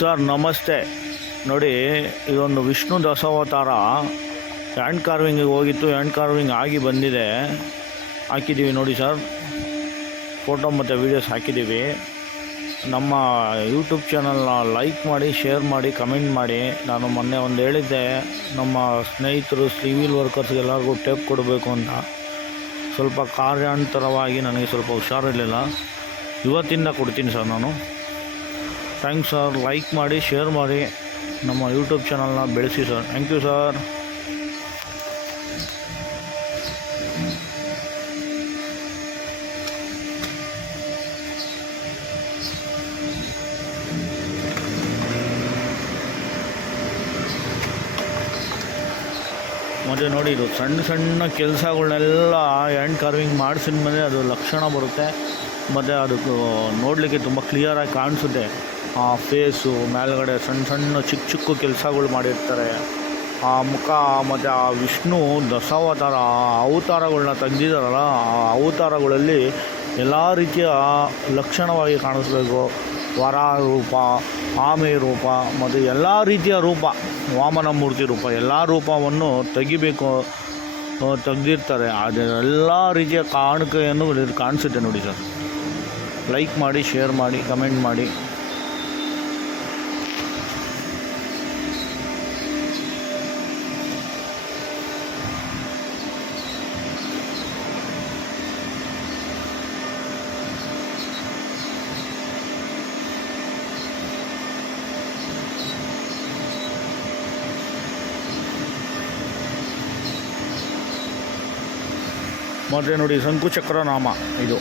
Sir ನಮಸ್ತೆ. ನೋಡಿ, ಇದೊಂದು ವಿಷ್ಣು ದಶಾವತಾರ ಹ್ಯಾಂಡ್ ಕಾರ್ವಿಂಗಿಗೆ ಹೋಗಿತ್ತು. ಹ್ಯಾಂಡ್ ಕಾರ್ವಿಂಗ್ ಆಗಿ ಬಂದಿದೆ. ಹಾಕಿದ್ದೀವಿ ನೋಡಿ ಸರ್, ಫೋಟೋ ಮತ್ತು ವೀಡಿಯೋಸ್ ಹಾಕಿದ್ದೀವಿ. ನಮ್ಮ ಯೂಟ್ಯೂಬ್ ಚಾನಲ್ನ ಲೈಕ್ ಮಾಡಿ, ಶೇರ್ ಮಾಡಿ, ಕಮೆಂಟ್ ಮಾಡಿ. ನಾನು ಮೊನ್ನೆ ಒಂದು ಹೇಳಿದ್ದೆ, ನಮ್ಮ ಸ್ನೇಹಿತರು ಸಿವಿಲ್ ವರ್ಕರ್ಸ್ಗೆಲ್ಲರಿಗೂ ಟೇಪ್ ಕೊಡಬೇಕು ಅಂತ. ಸ್ವಲ್ಪ ಕಾರ್ಯಾಂತರವಾಗಿ ನನಗೆ ಸ್ವಲ್ಪ ಹುಷಾರಿರಲಿಲ್ಲ. ಇವತ್ತಿಂದ ಕೊಡ್ತೀನಿ ಸರ್ ನಾನು. Thanks sir. ಲೈಕ್ ಮಾಡಿ, ಶೇರ್ ಮಾಡಿ, ನಮ್ಮ ಯೂಟ್ಯೂಬ್ ಚಾನಲ್ನ ಬೆಳೆಸಿ ಸರ್. Thank you sir. ಮತ್ತು ನೋಡಿ, ಇದು ಸಣ್ಣ ಸಣ್ಣ ಕೆಲಸಗಳನ್ನೆಲ್ಲ ಹ್ಯಾಂಡ್ ಕಾರ್ವಿಂಗ್ ಮಾಡಿಸಿದ ಮೇಲೆ ಅದು ಲಕ್ಷಣ ಬರುತ್ತೆ. ಮತ್ತು ಅದಕ್ಕೆ ನೋಡಲಿಕ್ಕೆ ತುಂಬ ಕ್ಲಿಯರಾಗಿ ಕಾಣಿಸುತ್ತೆ. ಆ ಫೇಸು ಮೇಲ್ಗಡೆ ಸಣ್ಣ ಸಣ್ಣ ಚಿಕ್ಕ ಚಿಕ್ಕ ಕೆಲಸಗಳು ಮಾಡಿರ್ತಾರೆ. ಆ ಮುಖ ಮತ್ತು ಆ ವಿಷ್ಣು ದಶಾವತಾರ ಅವತಾರಗಳನ್ನ ತೆಗೆದಿದ್ದಾರಲ್ಲ, ಆ ಅವತಾರಗಳಲ್ಲಿ ಎಲ್ಲ ರೀತಿಯ ಲಕ್ಷಣವಾಗಿ ಕಾಣಿಸ್ಬೇಕು. ವರ ರೂಪ, ಆಮೆ ರೂಪ ಮತ್ತು ಎಲ್ಲ ರೀತಿಯ ರೂಪ, ವಾಮನ ಮೂರ್ತಿ ರೂಪ, ಎಲ್ಲ ರೂಪವನ್ನು ತೆಗೆದಿರ್ತಾರೆ. ಅದೆಲ್ಲ ರೀತಿಯ ಕಾಣಿಕೆಯನ್ನು ಕಾಣಿಸುತ್ತೆ ನೋಡಿ ಸರ್. ಲೈಕ್ ಮಾಡಿ, ಶೇರ್ ಮಾಡಿ, ಕಮೆಂಟ್ ಮಾಡಿ. ಮತ್ತು ನೋಡಿ, ಶಂಕುಚಕ್ರ ನಾಮ ಇದು.